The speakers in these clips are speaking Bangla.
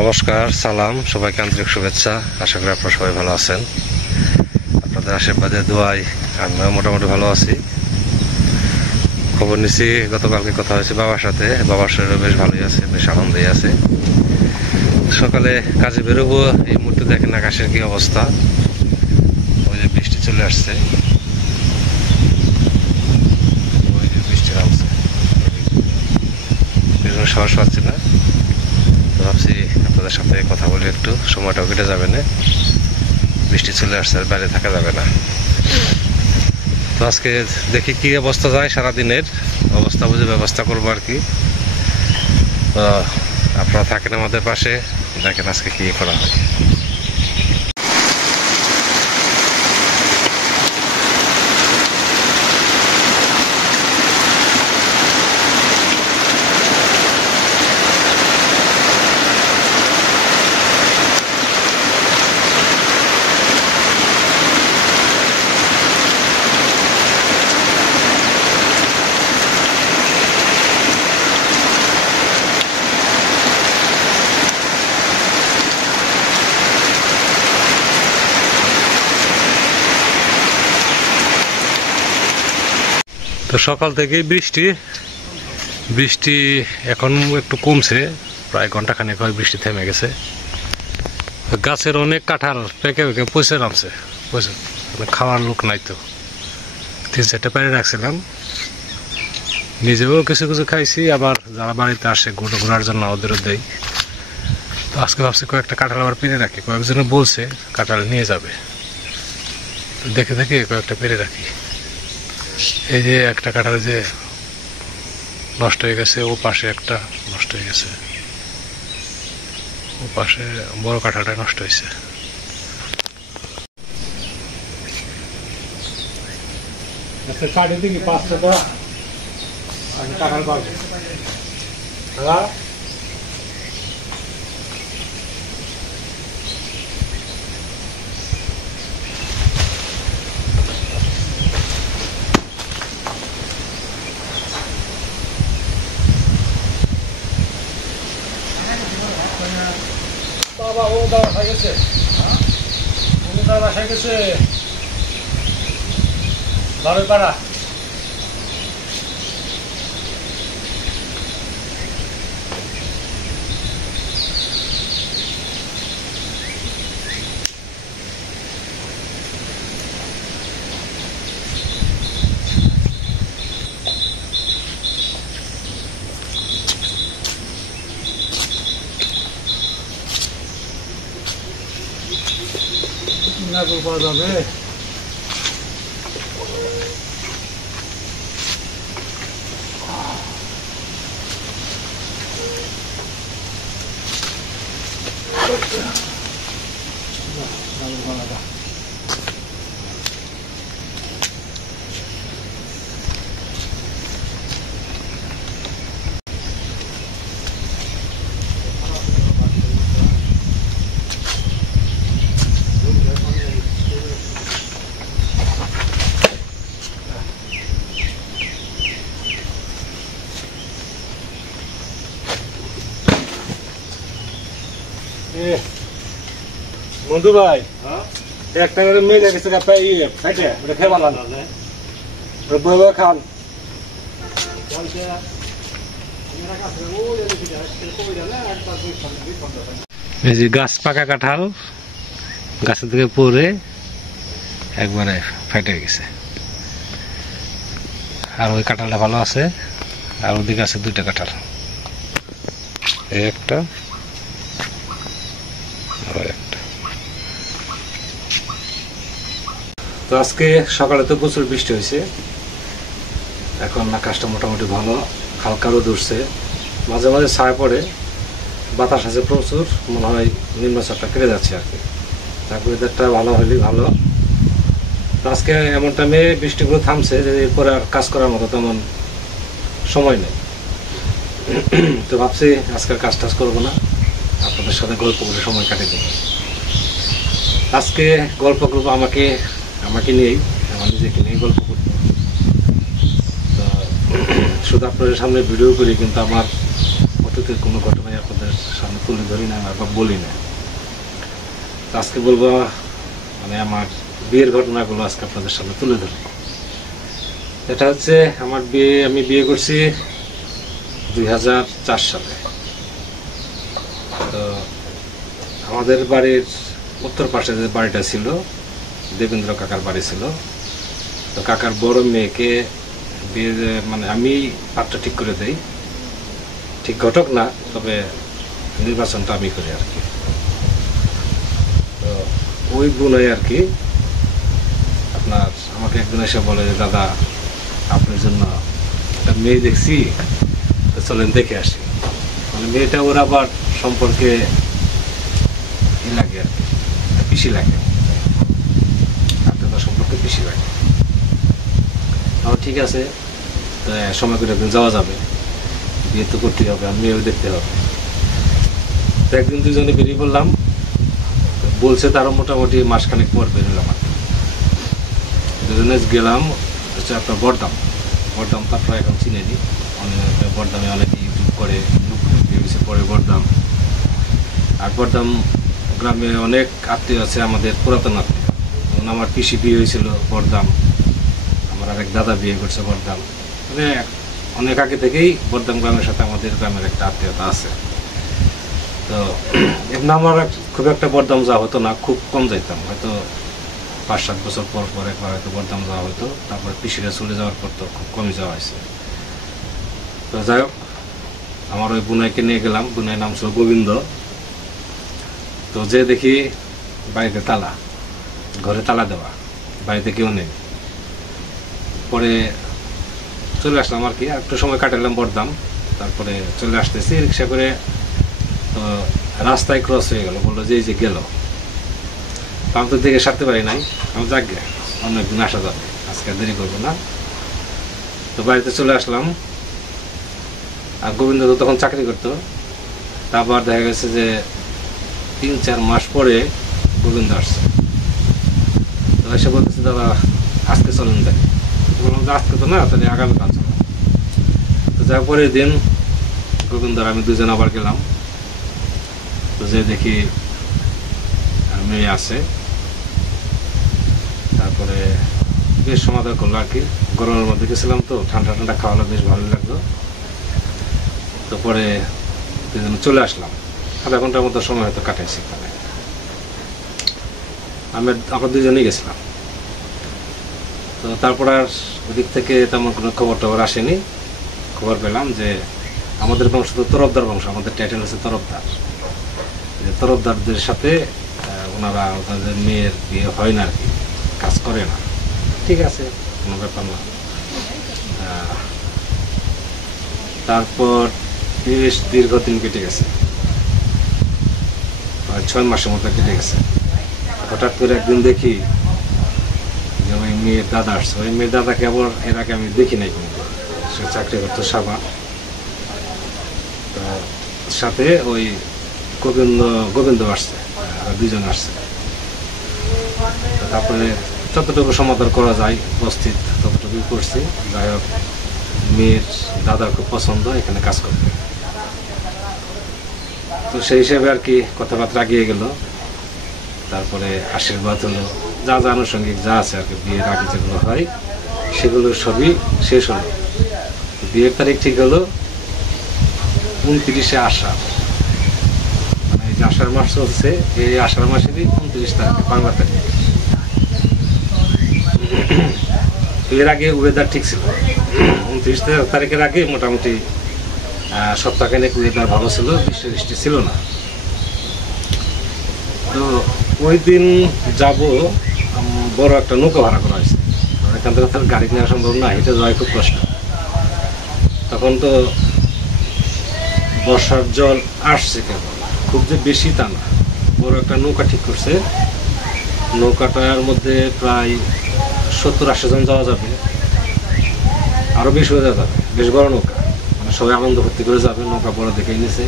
নমস্কার, সালাম, সবাইকে আন্তরিক শুভেচ্ছা। আশা করি আপনারা সবাই ভালো আছেন। আপনাদের আশীর্বাদে দোয়ায় আমিও মোটামুটি ভালো আছি। খবর নিছি, গতকালকে কথা হয়েছে বাবার সাথে। বাবার শরীরও বেশ ভালোই আছে, বেশ আনন্দেই আছে। সকালে কাজে বেরোবো, এই মুহূর্তে দেখেন আকাশের কি অবস্থা। ওই যে বৃষ্টি চলে আসছে, ওই যে বৃষ্টি নামছে, সাহস পাচ্ছি না। তো ভাবছি আপনাদের সাথে কথা বলি, একটু সময়টাও কেটে যাবে না। বৃষ্টি চলে আসছে, আর বাইরে থাকা যাবে না। তো আজকে দেখি কি অবস্থা যায়, সারাদিনের অবস্থা বুঝে ব্যবস্থা করবো আর কি। তো আপনারা থাকেন আমাদের পাশে, দেখেন আজকে কি করা হয়। তো সকাল থেকেই বৃষ্টি এখন একটু কমছে, প্রায় ঘন্টাখানেক হয় বৃষ্টি থেমে গেছে। গাছের অনেক কাঁঠাল পেকে পেকে পচে নামছে, খাওয়ার লোক নাই। তো 3-4টা পেরে রাখছিলাম, নিজেও কিছু কিছু খাইছি, আবার যারা বাড়িতে আসে ঘোরার জন্য ওদেরও দেই। তো আজকে ভাবছি কয়েকটা কাঁঠাল আবার পেরে রাখি, কয়েকজনে বলছে কাঁঠাল নিয়ে যাবে, তো দেখে দেখে কয়েকটা পেরে রাখি। এই যে একটা কাঁঠাল যে নষ্ট হয়ে গেছে, ও পাশে একটা নষ্ট হয়ে গেছে, ও পাশে বড় কাঁঠালটা নষ্ট হয়েছে। কাঁঠাল পাবে বাবা, ও দাওয়া খাই গেছে, খাই গেছে ভাবে পাড়া। পাওয়া যাবে বন্ধু ভাই। একটা করে মেয়ে গেছে ফাইটে, ওটা খেয়ে ভালো খান। এই যে গাছ পাকা কাঁঠাল গাছের থেকে পড়ে একবারে ফাইটে গেছে, আর ওই কাঁঠালটা ভালো আছে, আর ওদিকে আছে 2টা কাঁঠাল, এই একটা আর একটা। তো আজকে সকালে তো প্রচুর বৃষ্টি হয়েছে, এখন আকাশটা মোটামুটি ভালো, হালকা রোদ উঠছে, মাঝে মাঝে ছায়া পড়ে, বাতাস আছে প্রচুর, মনে হয় নিম্নচাপটা কেটে যাচ্ছে আর কি। তারপরে ওয়েদারটা ভালো হলেই ভালো। তো আজকে এমন টাইমে বৃষ্টিগুলো থামছে যে এরপরে আর কাজ করার মতো তেমন সময় নেই। তো ভাবছি আজকের কাজ টাজ করবো না, আপনাদের সাথে গল্প করে সময় কাটিয়ে দেবো। আজকে গল্প করবো আমাকে নিয়েই, আমার নিজেকে নিয়ে গল্প করবো। তো শুধু আপনাদের সামনে ভিডিও করি, কিন্তু আমার অতীত অতীতের কোনো ঘটনাই আপনাদের সামনে তুলে ধরি না বা বলি না। আজকে বলবো মানে আমার বিয়ের ঘটনাগুলো আজকে আপনাদের সামনে তুলে ধরি। এটা হচ্ছে আমার বিয়ে, আমি বিয়ে করছি 2004 সালে। তো আমাদের বাড়ির উত্তর পাশে যে বাড়িটা ছিল দেবেন্দ্র কাকার বাড়ি ছিল। তো কাকার বড় মেয়েকে বিয়ে মানে আমি পাত্র ঠিক করে দেই, ঠিক ঘটক না, তবে নির্বাচনটা আমি করি আর কি। তো ওই বোনাই আর কি আপনার আমাকে একদিন এসে বলে যে দাদা আপনার জন্য একটা মেয়ে দেখছি, তো চলেন দেখে আসি। মানে মেয়েটা ওর আবার সম্পর্কে লাগে আর কি, পিসি লাগে, আত্মীয়তা সম্পর্কে পিসি লাগে। ঠিক আছে, তো সময় করে একদিন যাওয়া যাবে, বিয়ে তো করতেই হবে, আর মেয়েও দেখতে হবে। তো একদিন দুজনে বেরিয়ে পড়লাম। বলছে তারও মোটামুটি মাসখানেক পর বেরোলাম আর কি। দুজনে গেলাম হচ্ছে আপনার বড়দাম। বড়দাম তো আপনারা এখন চিনে নি, বড়দামে অনেকে ইউটিউব করে, ভেবেছে পরে বড়দাম। আর বড়দাম গ্রামে অনেক আত্মীয় আছে আমাদের, পুরাতন আত্মীয়। আমার পিসি বিয়ে হয়েছিল বড়দাম, আমার আরেক দাদা বিয়ে করছে বড়দাম। মানে অনেক আগে থেকেই বড়দাম গ্রামের সাথে আমাদের গ্রামের একটা আত্মীয়তা আছে। তো এমনি আমার খুব একটা বড়দাম যাওয়া হতো না, খুব কম যাইতাম, হয়তো 5-7 বছর পর পর একবার হয়তো বড়দাম যাওয়া হতো। তারপরে পিসিরা চলে যাওয়ার পর তো খুব কমই যাওয়া হয়েছে। তো যাই হোক, আমার ওই বোনাইকে নিয়ে গেলাম। বোনাইয়ের নাম ছিল গোবিন্দ। তো যে দেখি বাড়িতে তালা, ঘরে তালা দেওয়া, বাড়িতে কেউ নেই। পরে চলে আসলাম আর কি, আর একটু সময় কাটালাম বড়দাম। তারপরে চলে আসতেছি রিক্সা করে। তো রাস্তায় ক্রস হয়ে গেল, বললো যে এই যে গেল। আমি তো দেখে সারতে পারি নাই, আমি যাক গে অনেকদিন আসা যাবে, আজকে দেরি করবো না। তো বাড়িতে চলে আসলাম। আর গোবিন্দ তো তখন চাকরি করতো। তারপর দেখা গেছে যে 3-4 মাস পরে গোবিন্দ আসছে। তো এসে বলতেছে দাদা আজকে চলেন যাই। বললাম যে আজকে তো না, তাহলে আগামীকাল চলো। তো যার পরের দিন গোবিন্দ আর আমি দুজন আবার গেলাম। তো যে দেখি মেয়ে আছে। তারপরে বেশ সমাধান করলো আর কি। গরমের মধ্যে গেছিলাম তো, ঠান্ডা ঠান্ডা খাওয়ালো, বেশ ভালো লাগলো। তো পরে দুজনে চলে আসলাম। আধা ঘন্টার মতো সময় হয়তো কাটাইছি এখানে। আমরা দুজনেই গেছিলাম। তো তারপর আর ওদিক থেকে তেমন কোনো খবর টবর আসেনি। খবর পেলাম যে আমাদের বংশ তো তরফদার বংশ, আমাদের টাইটেল হচ্ছে তরফদার। তরফদারদের সাথে ওনারা ওনাদের মেয়ের বিয়ে হয় না আর কি, কাজ করে না। ঠিক আছে, কোনো ব্যাপার না। তারপর বেশ দীর্ঘদিন কেটে গেছে, 6 মাসের মতো কেটে গেছে। হঠাৎ করে একদিন দেখি যে ওই মেয়ের দাদা আসছে। ওই মেয়ের দাদাকে আবার এর আগে আমি দেখি নাই কোনো, সে চাকরি করতো সাবা। তো সাথে ওই গোবিন্দ আসছে, আর দুজন আসছে। তারপরে যতটুকু সমাধান করা যায় উপস্থিত ততটুকুই করছি। যাই হোক, মেয়ের দাদার খুব পছন্দ এখানে কাজ করতে। তো সেই হিসেবে আর কি কথাবার্তা এগিয়ে গেল। তারপরে আশীর্বাদ হলো, যা যা আনুষঙ্গিক যা আছে আর কি, বিয়ের আগে যেগুলো হয় সেগুলো সবই শেষ হলো। বিয়ের তারিখ ঠিক হলো 29শে আষাঢ়। মানে এই যে আষাঢ় মাস চলছে, এই আষাঢ় মাসেরই 29 তারিখে, বাংলা তারিখ। এর আগে ওয়েদার ঠিক ছিল। 29 তারিখের আগে মোটামুটি সপ্তাহখানেক ওয়েদার ভালো ছিল, বৃষ্টি ছিল না। তো ওই দিন যাব, বড় একটা নৌকা ভাড়া করা হয়েছে। এখান থেকে তার গাড়ি নেওয়া সম্ভব না, হেঁটে যাওয়া খুব কষ্ট। তখন তো বর্ষার জল আসছে কেবল, খুব যে বেশি তা না। বড় একটা নৌকা ঠিক করছে। নৌকাটার মধ্যে প্রায় 70-80 জন যাওয়া যাবে, আরো বেশি হয়ে যাবে। বেশ বড় নৌকা, মানে সবাই আনন্দ ভর্তি করে যাবে। নৌকা বড় দেখে নিছে।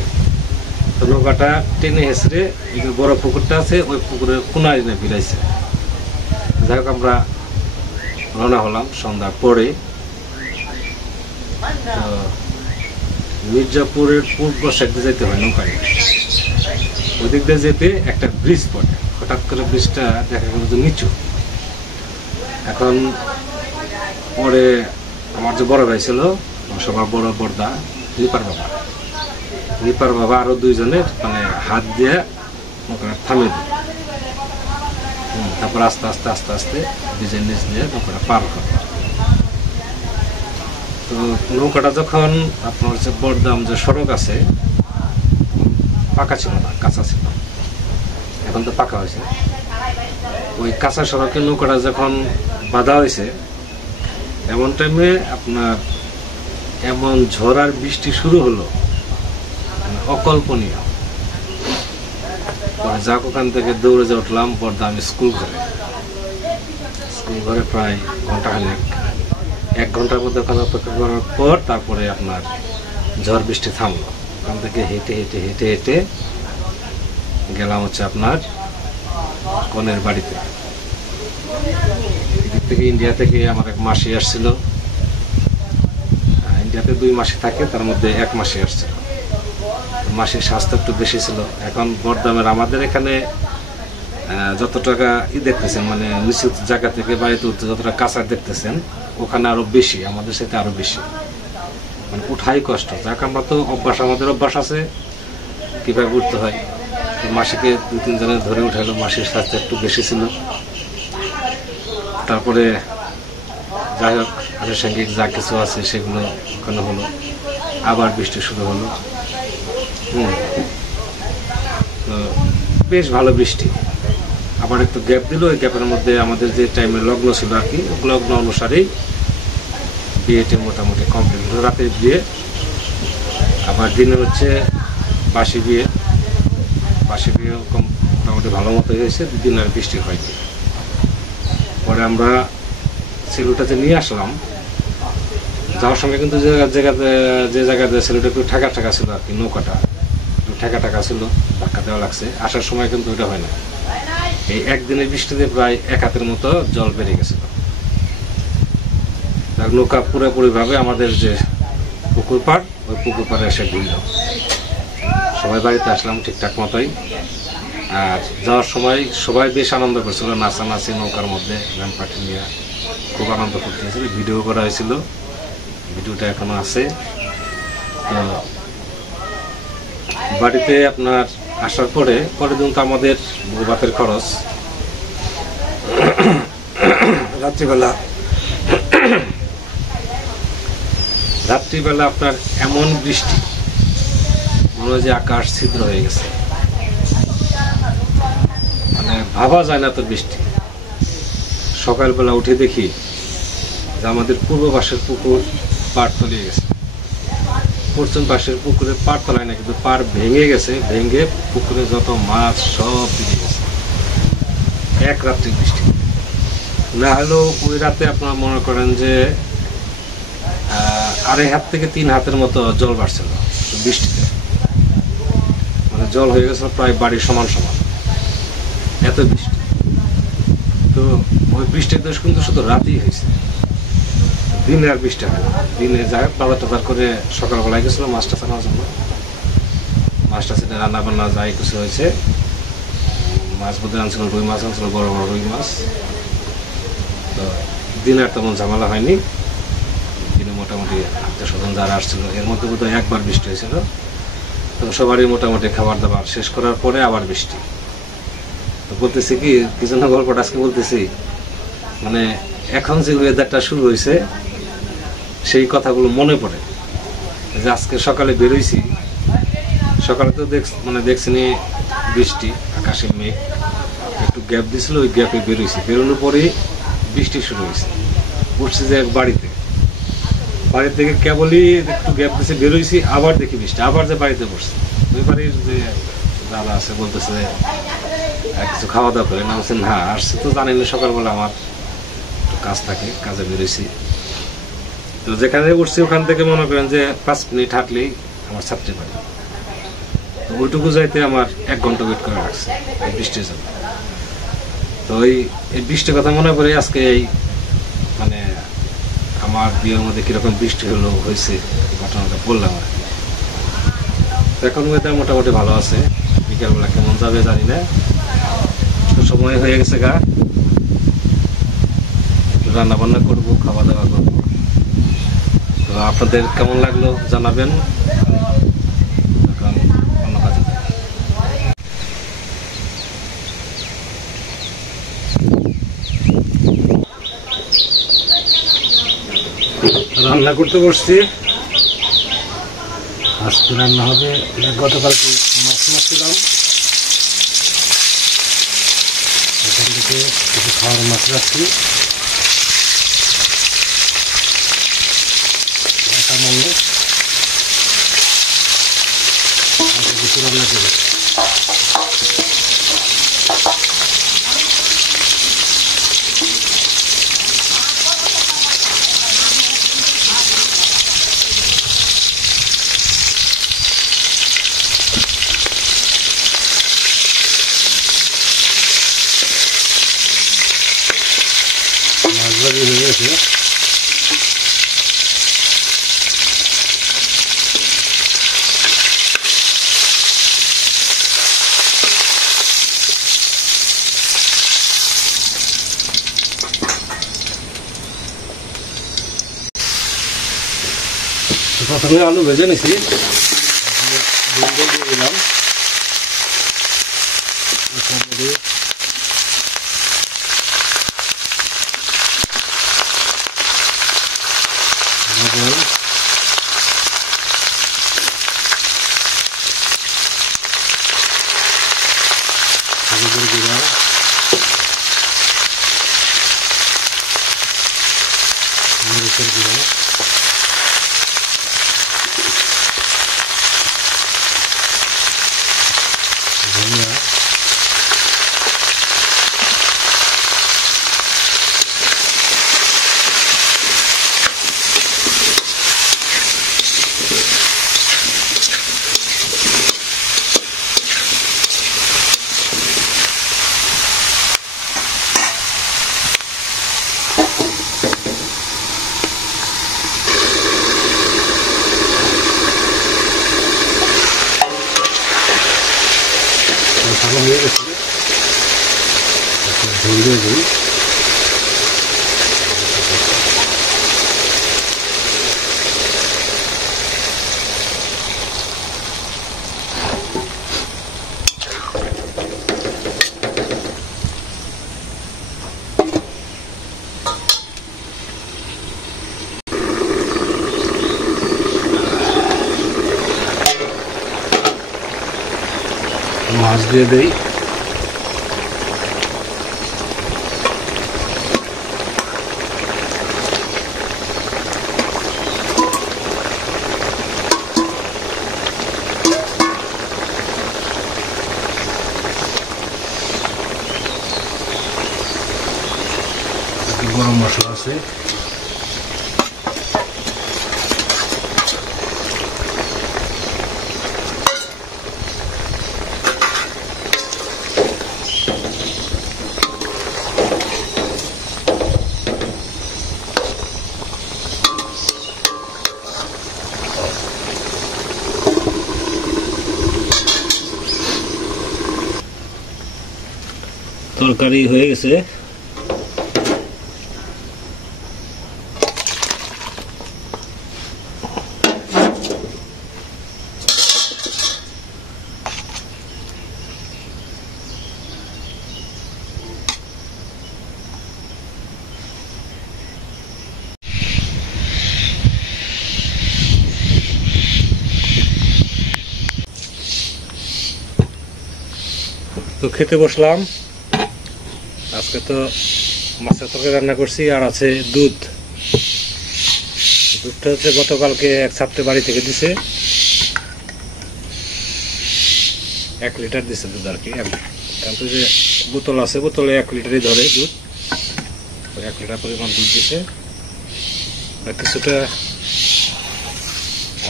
তো নৌকাটা টেনে হেসড়ে এই যে বড় পুকুরটা আছে, ওই পুকুরের কোনায় না বিলাইছে। যাই হোক, আমরা রওনা হলাম সন্ধ্যার পরে। তো মির্জাপুরের পূর্ব সাইডে যেতে হয় নৌকায়, ওই দিক দিয়ে যেতে একটা ব্রিজ পড়ে, হঠাৎ করে ব্রিজটা দেখা গেল যে নিচু। এখন পরে আমার যে বড় ভাই ছিল, সবার বড় বড়দা নিপার বাবা আরো দুইজনের মানে হাত দিয়ে নৌকাটা থামিয়ে দিল। তারপর আস্তে আস্তে আস্তে আস্তে ব্রিজের নিচ দিয়ে নৌকাটা পার করল। তো নৌকাটা যখন আপনার যে বড়দাম যে সড়ক আছে, পাকা ছিল না, কাঁচা ছিল, এখন তো পাকা হয়েছে। ওই কাঁচা সড়কে নৌকাটা যখন বাঁধা হয়েছে, এমন টাইমে আপনার এমন ঝড় আর বৃষ্টি শুরু হলো, অকল্পনীয়। পরে যাক ওখান থেকে দৌড়ে যে উঠলাম বড়দা আমি স্কুল ঘরে প্রায় ঘন্টাখানেক, 1 ঘন্টার মধ্যে ওখানে অপেক্ষা করার পর তারপরে আপনার ঝড় বৃষ্টি থামলো। ওখান থেকে হেঁটে হেঁটে হেঁটে হেঁটে গেলাম হচ্ছে আপনার কনের বাড়িতে। এদিক থেকে ইন্ডিয়া থেকে আমার এক মাসি আসছিল, ইন্ডিয়াতে 2 মাসে থাকে, তার মধ্যে 1 মাসে আসছিল। মাসির স্বাস্থ্য একটু বেশি ছিল। এখন বড়দামের আমাদের এখানে যত টাকা দেখতেছেন মানে নিচু জায়গা থেকে বাড়িতে উঠতে যতটা কাঁচা দেখতেছেন, ওখানে আরো বেশি, আমাদের সাথে আরো বেশি, মানে উঠাই কষ্ট। যাক আমরা তো আমাদের অভ্যাস আছে কিভাবে উঠতে হয়। মাসিকে 2-3 জনের ধরে উঠাইলো, মাসির স্বাস্থ্য একটু বেশি ছিল। তারপরে যাই হোক আনুষঙ্গিক যা কিছু আছে সেগুলো ওখানে হলো। আবার বৃষ্টি শুরু হলো। তো বেশ ভালো বৃষ্টি, আবার একটু গ্যাপ দিল। ওই গ্যাপের মধ্যে আমাদের যে টাইমে লগ্ন ছিল আর কি, লগ্ন অনুসারেই বিয়েটি মোটামুটি কমপ্লিট হলো। রাতের বিয়ে, আবার দিনে হচ্ছে বাসি বিয়ে মোটামুটি ভালো মতো হয়েছে। 2 দিন আর বৃষ্টি হয়নি। পরে আমরা সিলেটে নিয়ে আসলাম। যাওয়ার সঙ্গে কিন্তু যে জায়গাতে সিলেটে একটু ঠেকা ছিল আর কি, নৌকাটা একটু ঠেকা ছিল, ধাক্কা দেওয়া লাগছে। আসার সময় কিন্তু ওইটা হয় না। এই একদিনের বৃষ্টিতে প্রায় 1 হাতের মতো জল বেড়ে গেছিল। নৌকা পুরোপুরি ভাবে আমাদের যে পুকুর পাড়, ওই পুকুর পাড়ে এসে ঘুরল। সবাই বাড়িতে আসলাম ঠিকঠাক মতোই। আর যাওয়ার সময় সবাই বেশ আনন্দ করছিল, নাচানাচি নৌকার মধ্যে ব্যান্ড পার্টি নিয়ে খুব আনন্দ করতে হয়েছিল। ভিডিও করা হয়েছিল, ভিডিওটা এখনো আছে। তো বাড়িতে আপনার আসার পরের দিন তো আমাদের ভাতের খরচ। রাত্রিবেলা আপনার এমন বৃষ্টি, মনে হয় যে আকাশ ছিদ্র হয়ে গেছে, মানে ভাবা যায় না তো বৃষ্টি। সকালবেলা উঠে দেখি যে আমাদের পূর্ব পাশের পুকুর পাড় তলিয়ে গেছে। পশ্চিম পাশের পুকুরে পাড় তলায় না, কিন্তু পাড় ভেঙে গেছে, ভেঙে পুকুরে যত মাছ সব দিকে গেছে। 1 রাত্রি বৃষ্টি না হলেও ওই রাতে আপনারা মনে করেন যে 2.5 হাত থেকে 3 হাতের মতো জল বাড়ছিল বৃষ্টিতে, মানে জল হয়ে গেছিল প্রায় বাড়ির সমান এত বৃষ্টি। তো ওই বৃষ্টির দোষ কিন্তু শুধু রাতেই হয়েছে, দিনে আর বৃষ্টি হয় না। দিনে যাই বাজার টাজার করে সকালবেলায় গেছিল মাছটা চানার জন্য, মাছটা ছেড়ে রান্না বান্না যাই কিছু হয়েছে। মাছ বোধহয় আনছিল, রুই মাছ আনছিল, বড় বড় রুই মাছ। তো দিনে আর তেমন ঝামেলা হয়নি। দিনে মোটামুটি আত্মীয়-স্বজন যারা আসছিল, এর মধ্যে বোধহয় 1 বার বৃষ্টি হয়েছিল। তো সবারই মোটামুটি খাবার দাবার শেষ করার পরে আবার বৃষ্টি। তো বলতেছি কি জন্য গল্পটা আজকে বলতেছি, মানে এখন যে ওয়েদারটা শুরু হয়েছে সেই কথাগুলো মনে পড়ে। যে আজকে সকালে বেরোইছি, সকালে তো দেখছিনি বৃষ্টি, আকাশে মেঘ, একটু গ্যাপ দিছিল, ওই গ্যাপে বেরোইছি। বেরোনোর পরেই বৃষ্টি শুরু হয়েছে। উঠছি যে বাড়ি থেকে কেবলই একটু গ্যাপ দিয়েছে, বেরোইছি, আবার দেখি বৃষ্টি, আবার যে বাড়িতে বসছি। ওই বাড়ির যে দাদা আছে বলতেছে কিছু খাওয়া দাওয়া করে না, বলছে না আসছে তো জানেন সকালবেলা আমার একটু কাজ থাকে, কাজে বেরোইছি। তো যেখানে উঠছি ওখান থেকে মনে করেন যে 5 মিনিট হাঁটলেই আমার ছাত্রী বাড়ি। তো ওইটুকু যাইতে আমার 1 ঘন্টা ওয়েট করে রাখছে এই বৃষ্টির জন্য। তো এই বৃষ্টির কথা মনে করে আজকে এই মানে আমার বিয়ের মধ্যে কিরকম বৃষ্টি হয়েছে ঘটনাটা বললাম আর কি। এখন ওয়েদার মোটামুটি ভালো আছে, বিকালবেলা কেমন যাবে জানি না। তো সময় হয়ে গেছে গা, রান্না বান্না করবো, খাওয়া দাওয়া করবো। তো আপনাদের কেমন লাগলো জানাবেন। এখন অন্য কাজে রান্না করতে বসছি। আজকে রান্না হবে, গতকালকে মাছ মারছিলাম, এখান থেকে কিছু খাওয়ার মাছ রাখছি। কিছু রান্না করি। মাছ ভাজি হয়ে গেছে। প্রথমে আলু ভেজে নিছি, দিয়ে দিলাম, হলুদের গুঁড়া, মরিচের গুঁড়া, ধনিয়া, ভালো হয়ে গেছে। ঝোল দিয়ে দিই। মাছ দিয়ে দেই। গরম মশলা আছে, তরকারি হয়ে গেছে। তো খেতে বসলাম। আজকে তো মাছের তরকারি রান্না করছি, আর আছে দুধ। দুধটা হচ্ছে গতকালকে এক ছাত্রে বাড়ি থেকে দিছে, 1 লিটার দিছে দুধ আর কি। কিন্তু যে বোতল আছে, বোতলে 1 লিটারই ধরে দুধ, 1 লিটার পরিমাণ দুধ দিছে। আর কিছুটা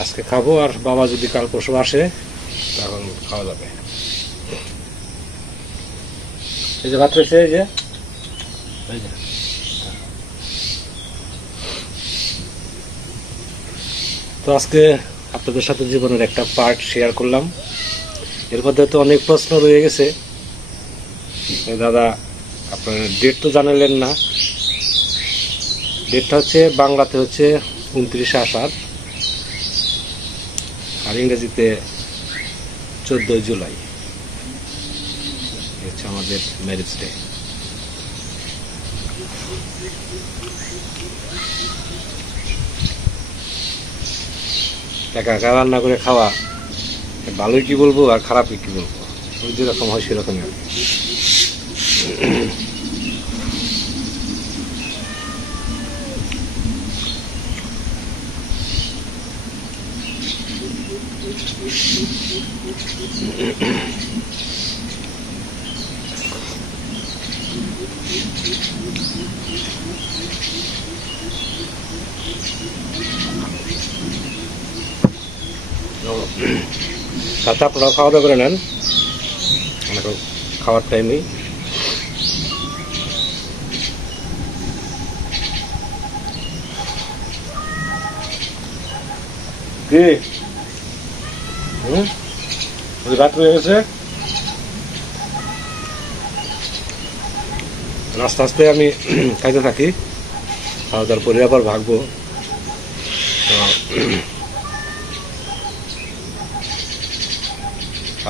আজকে খাবো, আর বাবা যদি কাল পরশু আসে তখন খাওয়া যাবে। এই যে ভাত রয়েছে, এই যে তো আজকে আপনাদের সাথে জীবনের একটা পার্ট শেয়ার করলাম। এর মধ্যে তো অনেক প্রশ্ন রয়ে গেছে। দাদা আপনার ডেট তো জানালেন না। ডেটটা হচ্ছে বাংলাতে হচ্ছে 29 আষাঢ় আর ইংরেজিতে 14 জুলাই হচ্ছে আমাদের ম্যারেজ ডে। একা একা রান্না করে খাওয়া ভালোই কি বলবো আর খারাপই কি বলবো, ওই যেরকম হয় সেরকমই আর কি। সাথে আপনারা খাওয়া দাওয়া করে নেন, খাওয়ার টাইমেই। কি রাত হয়ে গেছে, আস্তে আস্তে আমি খাইতে থাকি, খাওয়া দাওয়ার পরে আবার ভাগবো।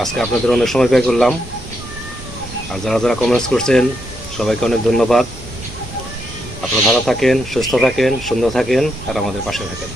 আজকে আপনাদের অনেক সময় ব্যয় করলাম, আর যারা যারা কমেন্টস করছেন সবাইকে অনেক ধন্যবাদ। আপনারা ভালো থাকেন, সুস্থ থাকেন, সুন্দর থাকেন আর আমাদের পাশে থাকেন।